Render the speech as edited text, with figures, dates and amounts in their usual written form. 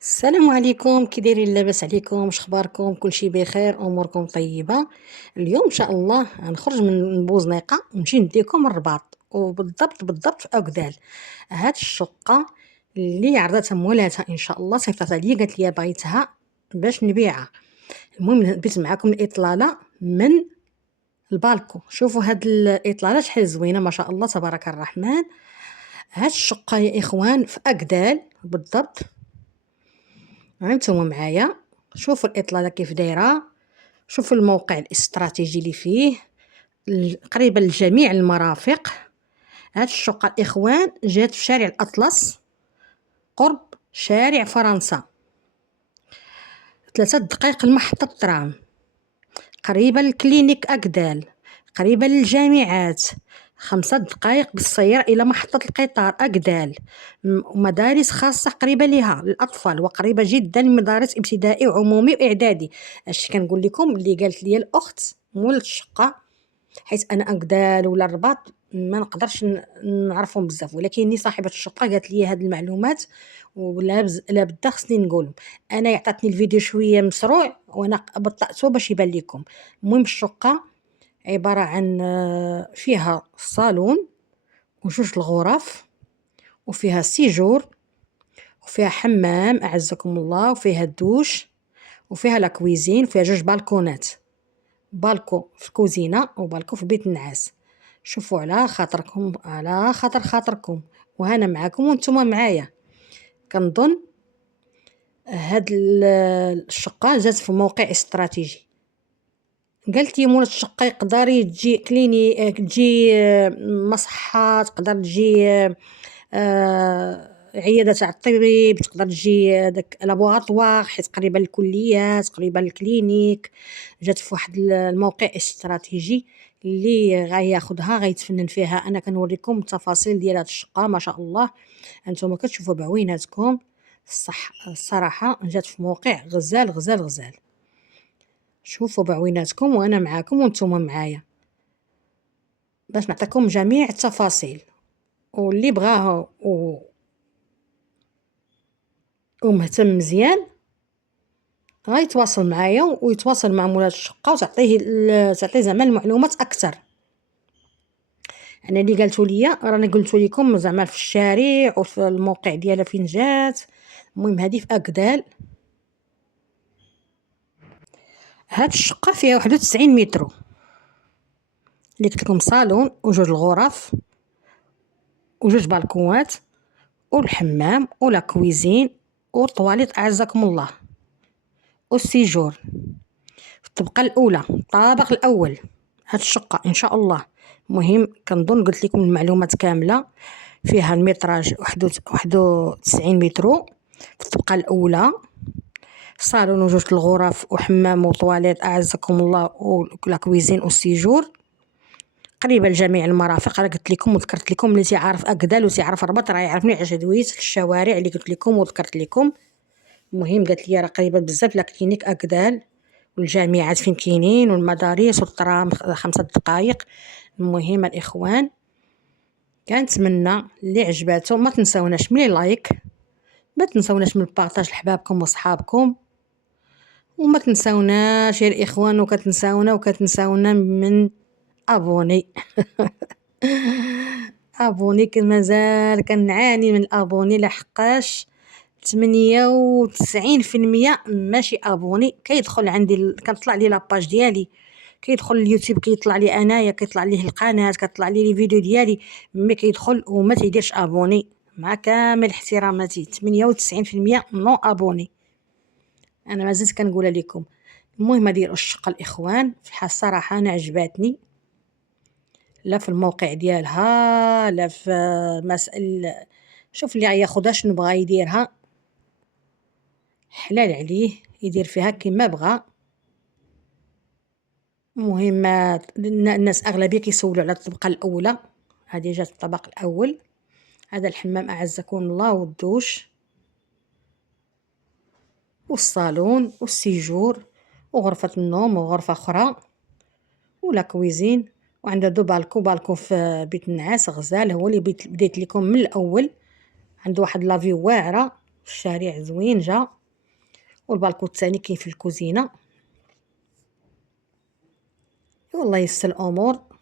السلام عليكم، كي دايرين؟ لاباس عليكم؟ واش اخباركم؟ كلشي بخير؟ اموركم طيبه؟ اليوم ان شاء الله غنخرج من بوزنيقه ونمشي نديكم الرباط، وبالضبط في اكدال. هاد الشقه اللي عرضتها مولاتها ان شاء الله، صيفطت عليا قالت لي بغيتها باش نبيعها. المهم نبيت معكم الاطلاله من البالكو. شوفوا هاد الاطلاله شحال زوينه، ما شاء الله تبارك الرحمن. هاد الشقه يا اخوان في اكدال بالضبط. هانتوما معايا، شوفوا الاطلاله كيف دايره، شوفوا الموقع الاستراتيجي اللي فيه، قريبه لجميع المرافق. هاد الشقه الاخوان جات في شارع الاطلس، قرب شارع فرنسا، 3 دقائق لمحطه الترام، قريبه للكلينيك اكدال، قريبه للجامعات، 5 دقائق بالسيارة إلى محطة القطار أكدال. ومدارس خاصة قريبة لها للأطفال، وقريبة جدا من مدارس ابتدائي وعمومي وإعدادي. اش كنقول لكم اللي قالت لي الأخت مول الشقة، حيت أنا أكدال ولا الرباط ما نقدرش نعرفهم بزاف، ولكن صاحبة الشقة قالت لي هاد المعلومات، لا بد خصني نقولهم. انا عطاتني الفيديو شويه مسروع وانا بطأته باش يبان لكم. المهم الشقه عبارة عن فيها صالون وجوج الغرف، وفيها سيجور، وفيها حمام أعزكم الله، وفيها الدوش، وفيها لاكويزين، وفيها 2 بالكونات، بالكو في الكوزينة وبالكو في بيت النعاس. شوفوا على خاطركم، على خاطركم، وهنا معاكم وانتم معايا. كنظن هاد الشقة جات في موقع استراتيجي. قالت لي مولات الشقة يقدر تجي كليني، تجي مصحة، تقدر تجي عيادة تاع الطبيب، تقدر تجي داك لابوغاتوار حيت قريبة للكليات، قريبة للكلينيك. جات في واحد الموقع استراتيجي اللي غياخدها غيتفنن فيها. انا كنوريكم التفاصيل ديال هاد الشقة ما شاء الله، انتم كتشوفوا بعويناتكم. الصراحة جات في موقع غزال غزال غزال. شوفوا بعويناتكم وانا معاكم وانتم معايا باش نعطيكم جميع التفاصيل. واللي بغاه ومهتم مزيان غيتواصل معايا ويتواصل مع مولات الشقه تعطيه زعما المعلومات اكثر. انا اللي قالتوا لي راني قلت لكم زعما في الشارع وفي الموقع ديالها فين جات. المهم هذه في اكدال. هاد الشقه فيها 91 متر، اللي قلت لكم صالون وجوج الغرف وجوج بالكوات والحمام ولا كويزين والطواليت اعزكم الله والسيجور في الطبقه الاولى، الطابق الاول. هاد الشقه ان شاء الله. مهم كنظن قلت لكم المعلومات كامله. فيها المتراج 91 متر في الطبقه الاولى، صالون وجوج الغرف وحمام وطواليت اعزكم الله ولا كويزين والسيجور، قريبه لجميع المرافق. راه قلت لكم وذكرت لكم، اللي تيعرف اكدال وتيعرف الرباط راه يعرفني على دويت الشوارع اللي قلت لكم وذكرت لكم. المهم قالت لي راه قريبه بزاف لكلينيك اكدال والجامعات فين كاينين والمدارس والترام 5 دقائق. المهم الاخوان كنتمنى اللي عجباتو ما تنساوناش من لايك، ما تنساوناش من البارطاج لحبابكم وصحابكم، وما تنساوناش يا الاخوان وكتنساونا من ابوني. ابوني مازال كنعاني من الابوني لحقاش 98% ماشي ابوني كيدخل عندي كنطلع لي لاباج ديالي، كيدخل اليوتيوب كيطلع لي انايا، كيطلع ليه القناه، كيطلع لي فيديو ديالي، مي كيدخل وما تيديرش ابوني. مع كامل احتراماتي 98% نو ابوني. انا ما زلت كنقولها لكم. المهم ديروا الشقه الاخوان، في الصراحه انا عجباتني، لا في الموقع ديالها لا في مسألة. شوف اللي غياخدها شنو بغا يديرها حلال عليه يدير فيها كما بغى. المهم الناس اغلبيه كيسولوا على الطبقه الاولى، هذه جات الطبق الاول. هذا الحمام اعزكم الله والدوش والصالون والسيجور وغرفه النوم وغرفه اخرى ولا كويزين. وعندها بالكو في بيت النعاس غزال، هو اللي بديت لكم من الاول. عنده واحد لافي واعره الشارع زوين جا، والبالكو التاني كاين في الكوزينة. والله يسر الأمور.